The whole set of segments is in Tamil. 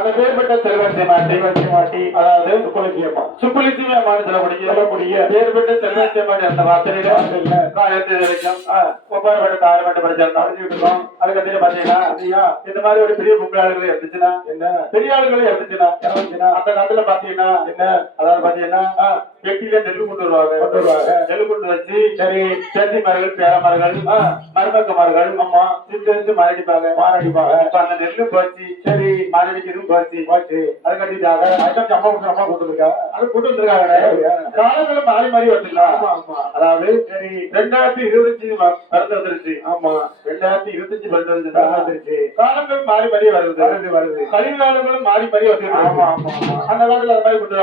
அந்த பேர்பட்ட செல்வத்தை மாட்டி வச்சு மாட்டி அதாவது சுப்புலட்சியம்மா சுப்புலட்சுமி அம்மான்னு சொல்லக்கூடிய சொல்லக்கூடிய பேர்பட்ட செல்வத்தை மாட்டி அந்த வாசனையில காலத்து வரைக்கும் ஒப்பாறுபட்ட தாரப்பட்ட படிச்சிருந்தோம் படிச்சுட்டு இருக்கோம் அதுக்கடுத்து பாத்தீங்கன்னா ஐயா இந்த மாதிரி ஒரு பெரிய பொங்கலாளர்கள் இருந்துச்சுன்னா என்ன? பெரிய ஆளுகள் இருந்துச்சுன்னா அந்த காலத்துல பாத்தீங்கன்னா என்ன? அதாவது பாத்தீங்கன்னா வெட்டில நெல் கொண்டு வருவாங்க கொண்டு வருவாங்க நெல் கொண்டு வச்சு சரி. சேத்தி மரங்கள் பேர மரங்கள் மருமக்க மரங்கள் அம்மா சிந்து மாரடிப்பாங்க மாரடிப்பாங்க இப்ப அந்த நெல்லு போச்சு. சரி மாரடிக்கிறதும் போச்சு. போச்சு. அது கட்டிட்டாங்க. அதுக்கு அம்மா கொண்டு அம்மா கொண்டு இருக்காங்க அது கொண்டு வந்திருக்காங்க காலங்களும் மாறி மாறி ஆமா அதாவது சரி ரெண்டாயிரத்தி இருபத்தஞ்சு மருந்து வந்துருச்சு ஆமா. ரெண்டாயிரத்தி இருபத்தஞ்சு வந்து வந்துருச்சு காலங்களும் மாறி மாறி வருது. வருது வருது. கழிவு காலங்களும் மாறி மாறி வருது ஆமா ஆமா அந்த காலத்துல அது மாதிரி கொண்டு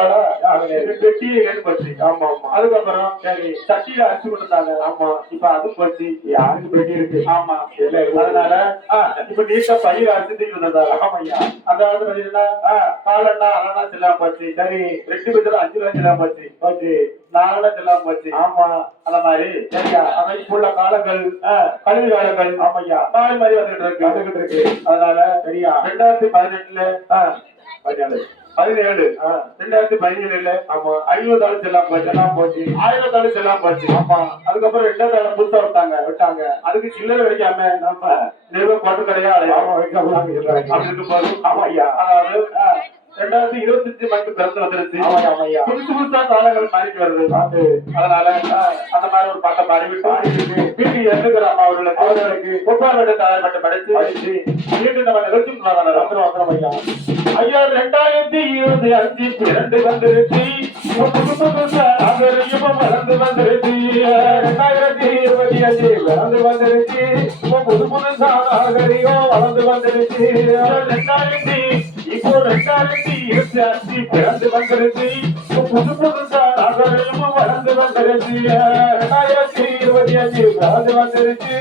கேட்டு போச்சு ஆமா ஆமா அதுக்கப்புறம் சரி சட்டியில அரிசி கொடுத்தாங்க. ஆமா இப்ப அதுவும் போச்சு. யாருக்கு பெட்டி இருக்கு. ஆமா. அதனால இப்ப நீட்டா பயிர் அரிசி தூக்கி வந்ததா ஆமா ஐயா அந்த காலத்துல பாத்தீங்கன்னா காலண்ணா அண்ணா செல்லாம போச்சு. சரி ரெண்டு பேத்துல அஞ்சு ரூபாய் செல்லாம போச்சு. போச்சு. நாலு செல்லாம போச்சு. ஆமா. அந்த மாதிரி. சரியா? உள்ள காலங்கள் கல்வி காலங்கள் ஆமையா மாறி மாறி வந்துட்டு இருக்கு. வந்துகிட்டு இருக்கு. அதனால சரியா? ரெண்டாயிரத்தி பதினெட்டுல பதினேழு. பதினேழு. ரெண்டாயிரத்தி பதினேழுல ஆமா ஐநூறு ஆளு செல்லாம் போச்சு. எல்லாம் போச்சு? ஆயிரம் ஆளு செல்லாம் போச்சு. ஆமா. அதுக்கப்புறம் ரெண்டாவது ஆளு புதுசா விட்டாங்க விட்டாங்க. அதுக்கு சில்லறை கிடைக்காம நம்ம நிறுவ போட்டு கடையா அப்படி இருக்கும்போது ஆமா ஐயா. அதாவது ரெண்டாயிரத்தி இருபத்தஞ்சு மட்டும் பிறந்து வந்துருச்சு. புதுசு புதுசா காலங்கள் மாறிட்டு வருது. அதனால அந்த மாதிரி ஒரு பாட்டை பாடிவிட்டு வீட்டு எண்ணுகிற அம்மா அவர்களுக்கு அவர்களுக்கு தாயார் மட்டும் படைச்சு மீண்டும் நம்ம நிகழ்ச்சி வந்துடும் ஐயா. ஐயா ரெண்டாயிரத்தி இருபது அஞ்சு பிறந்து வந்துருச்சு. இப்ப புது புதுசா நாகரிகமும் வளர்ந்து வந்துருச்சு. ரெண்டாயிரத்தி இருபத்தி அஞ்சு வந்துருச்சு. இப்ப புது புதுசா நாகரிகம் வளர்ந்து வந்துருச்சு. ரெண்டாயிரத்தி It's all I'm trying to see. It's not secret. I'm the one gonna see. புது புதுசா நாகரிகமும் வளர்ந்து வந்துருச்சு ரெண்டாயிரத்தி இருபத்தி அஞ்சு வளர்ந்து வந்துருச்சு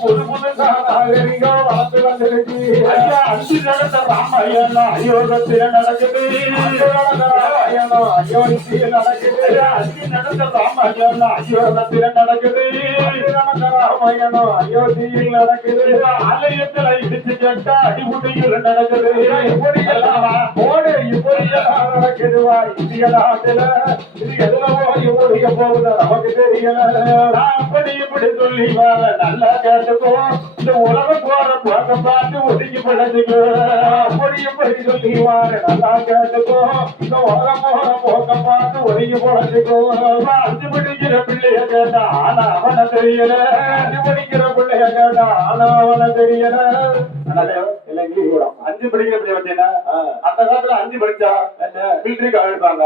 புது புதுசா நாகரிகம் வளர்ந்து வந்துருச்சு ஐயா அஞ்சு நடந்த ராமாயணம் அயோகத்தில் நடக்குது. ராமாயணம் அயோகத்தில் நடக்குது அஞ்சு நடந்த ராமாயணம் அயோகத்தில் நடக்குது ராமாயணம் அயோத்தியில் நடக்குது ஆலயத்துல இடிச்சு கேட்டா அடிமுடியில் நடக்குது எப்படி எல்லாம் போடு இப்படி எல்லாம் இது எதுல போய் போகுது நமக்கு தெரியல. நான் அப்படி இப்படி சொல்லி வர நல்லா கேட்டுக்கோ இந்த உலகம் போற போக்க பார்த்து ஒதுக்கி பிழைச்சுக்கோ அப்படி இப்படி சொல்லி வர நல்லா கேட்டுக்கோ இந்த உலகம் போற போக்க பார்த்து ஒதுக்கி பிழைச்சுக்கோ அஞ்சு படிக்கிற பிள்ளைய கேட்டா ஆனா தெரியல அஞ்சு படிக்கிற பிள்ளைய கேட்டா ஆனா தெரியல. அஞ்சு படிக்கிற பிள்ளை பார்த்தீங்கன்னா அந்த காலத்துல அஞ்சு படிச்சா மிலிட்டரிக்கு அழைப்பாங்க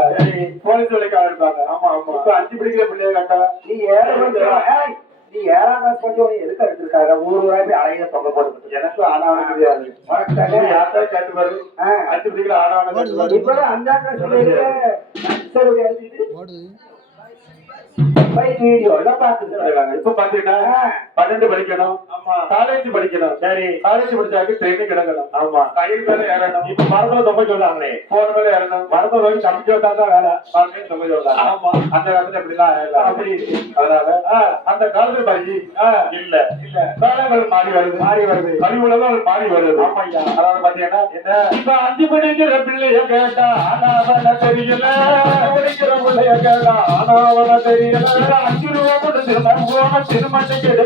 போலீஸ் வேலைக்கு அழைப்பாங்க ஆமா ஆமா. இப்ப அஞ்சு படிக்கிற பிள்ளைய கேட்டா நீ ஏழாம் ஏய், நீ ஏழாம் கிளாஸ் படிச்சவங்க எதுக்கு எடுத்திருக்காங்க? ஊர் ஊரா போய் அலைய தொங்க போட்டு எனக்கு ஆனாவனும் தெரியாது. உனக்கு யார்கிட்ட கேட்டு பாரு. அஞ்சு படிக்கிற பாரு இப்பதான் அஞ்சாம் கிளாஸ் எல்லாம் பாத்துட்டு. இப்ப பாத்தீங்கன்னா பன்னெண்டு படிக்கணும். ஆமா. காலேஜ் படிக்கணும். சரி. காலேஜ் படிச்சாக்கு ட்ரெயினிங் கிடக்கணும். ஆமா. கயிறு மேல ஏறணும். இப்ப மரத்துல தொங்க சொல்றாங்களே. போன் மேல ஏறணும். மரத்துல போய் கம்பி வந்தா தான் வேலை மரத்தையும் சொல்றாங்க. ஆமா. அந்த காலத்துல அப்படி. அதனால ஆ, அந்த காலத்துல பள்ளி இல்ல. இல்ல. காலங்கள் மாறி வருது. மாறி வருது. கல்வி உலகம் மாறி வருது. ஆமா ஐயா அதாவது பாத்தீங்கன்னா என்ன? இப்ப அஞ்சு படிக்கிற பிள்ளைய கேட்டா ஆனா தெரியல படிக்கிற பிள்ளைய கேட்டா ஆனா தெரியல அஞ்சு ரூபா கூட திரும்ப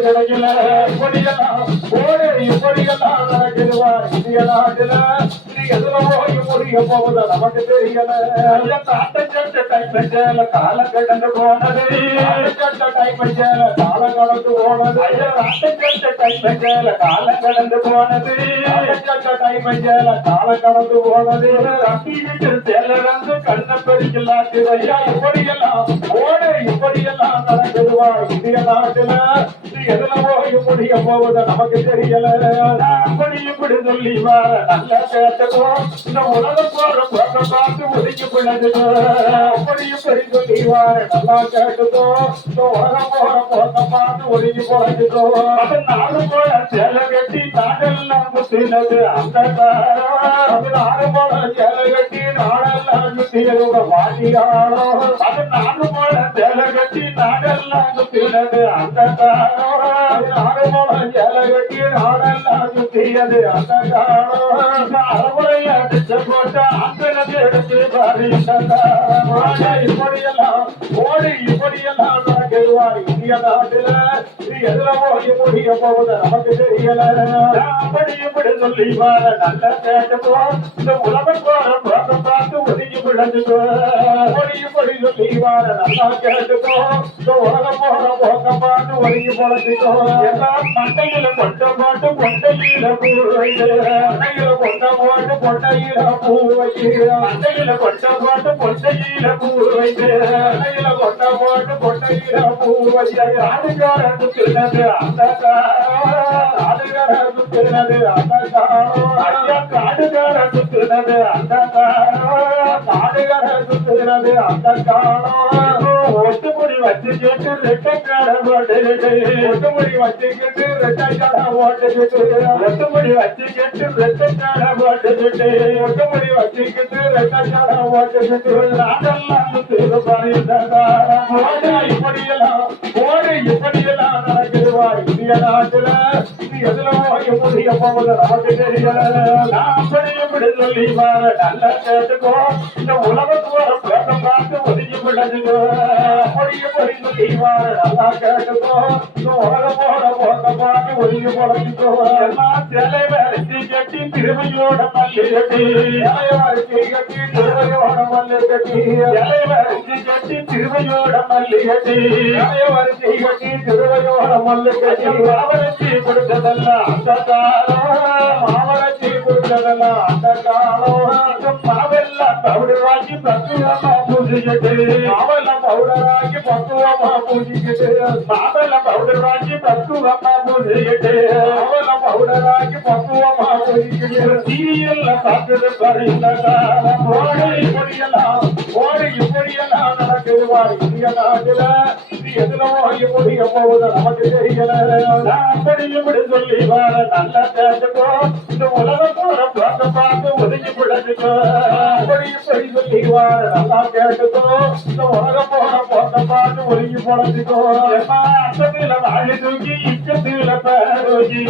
கிடைக்கல இப்படியெல்லாம் ஓடு இப்படியெல்லாம் நடக்குதுவா இந்திய நாட்டுல எதுல போய் முடிய போகுது நமக்கு தெரியல ஐயா, டைம் சேல கால கடந்து போனது கேட்ட டைம் சேல கால கடந்து போனது ஐயா டைம் சேல கால கடந்து போனது கேட்ட டைம் சேல கால கடந்து போனது தம்பி சேல வந்து கண்ண பெருக்கலாச்சு ஐயா இப்படியெல்லாம் ஓடு இப்படியெல்லாம் நடக்குதுவா இந்திய நாட்டுல எதுல போய் முடிய போகுது நமக்கு தெரியல அப்படி இப்படி சொல்லி வர நல்லா கேட்டுக்கோ இந்த உலகம் போற போக்க பார்த்து ஒதுக்கி பிழைச்சுக்கோ அப்படி இப்படி சொல்லி வர நல்லா கேட்டுக்கோ இந்த உலகம் போற போக்க பார்த்து ஒதுக்கி பிழைச்சுக்கோ அது நாடு போல சேலை கட்டி நாடெல்லாம் குத்தினது அந்த அது போல சேலை கட்டி நாடெல்லாம் அது போல சேலை கட்டி நாடெல்லாம் சுத்தினது அந்த போல சேலை கட்டி நாடெல்லாம் சுத்தியது அந்த காலம் அறமுறைய அடிச்சு போட்ட அந்த எடுத்து பாரு இப்படியெல்லாம் ஓடி இப்படியெல்லாம் நடக்குவார் இந்திய நாட்டுல எதுல போய் முடிய போகுது நமக்கு தெரியல. அப்படி இப்படி சொல்லி வார நல்ல கேட்டுக்கோ இந்த உலகம் போற போக்க பார்த்து ஒதுங்கி விழுந்துக்கோ இப்படி சொல்லி வார நல்லா இந்த உலகம் போற போக்க பார்த்து ஒதுங்கி எல்லாம் மண்டையில கொண்ட பூ வைத்து மண்டையில கொண்ட போட்டு கொண்டையில பூ வைத்து மண்டையில கொண்ட போட்டு கொண்டையில பூ வைத்து மண்டையில கொண்ட போட்டு கொண்டையில பூ வைத்து அந்த ஆடுகாரன் சுத்துனது அந்த காலம் ஐயா காடுகாரன் அந்த காலம் காடுகாரன் சுத்தினது அந்த காலம் ஒட்டுமுடி வச்சு கேட்டு ரெட்டக்கார போட்டுக்கிட்டு ஒட்டுமுடி வச்சுக்கிட்டு ரெட்டக்கார போட்டுக்கிட்டு ஒட்டுமுடி வச்சுக்கிட்டு ரெட்டக்கார போட்டுக்கிட்டு ஒட்டுமுடி வச்சுக்கிட்டு ரெட்டக்கார போட்டுக்கிட்டு நாடெல்லாம் சுத்திரு பாரு இப்படியெல்லாம் ஓடு இப்படியெல்லாம் நடக்குதுவா இந்திய நாட்டுல இது முடிய போகுது. நமக்கு தெரியல நான் அப்படி இப்படி சொல்லி நல்லா கேட்டுக்கோ இந்த உலகத்தோட பேச பார்த்து ஒதுங்கி விடுதுக்கோ அப்படி நல்லா கேட்டுக்கோ. இந்த உலகம் போட போக்க பார்த்து ஒதுங்கி எல்லாம் சிலை கட்டி திருமையோட மல்லி கட்டி. கட்டி திருமையோட மல்லி கட்டி. கட்டி திருமையோட மல்லி வரிசை கட்டி திருமையோட மல்லி மாவரட்சி கொடுத்ததெல்லாம் அந்த காலம். மாவரட்சி கொடுத்ததெல்லாம் அந்த காலம். மாவெல்லாம் பவுடராக்கி பக்குவமா பூஜிக்கிட்டு மாவெல்லாம் பவுடராக்கி பக்குவமா பூஜிக்கிட்டு மாவெல்லாம் பவுடராக்கி பக்குவமா பூஜிக்கிட்டு மாவெல்லாம் பவுடராக்கி பக்குவமா பூஜிக்கிட்டு சீரியல்ல பார்த்துட்டு பாரு இந்த காலம். நடக்குதுவா இந்திய நாட்டுல இது முடிய போகுது நமக்கு தெரியல அப்படி இப்படி சொல்லி வர நல்ல கேட்டுக்கோ இந்த உலகம் போற பார்க்க பார்த்து ஒதுங்கி பிடிச்சுக்கோ அப்படி இப்படி சொல்லி வர நல்லா கேட்டுக்கோ இந்த உலகம் போற பார்க்க பார்த்து ஒதுங்கி பிடிச்சுக்கோ வாழி தூக்கி வாழி தூக்கி தூக்கி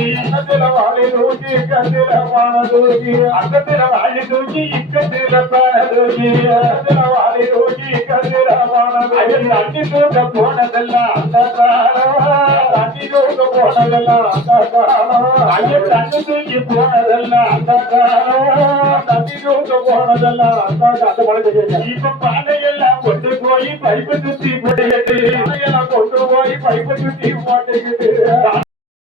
வாழி தூக்கி வாழி தூக்கி தூக்கி தூக்க போனதெல்லாம் தண்ணி தூக்க போனதெல்லாம் அந்த காலம் ஐயோ தண்ணி தூக்கி போனதெல்லாம் அந்த காலம் தண்ணி தூக்க போனதெல்லாம் அந்த காலம் இப்ப பானையெல்லாம் கொண்டு போய் பைப்பு சுத்தி போட்டுக்கிட்டு கொண்டு போய் பைப்பு சுத்தி போட்டுக்கிட்டு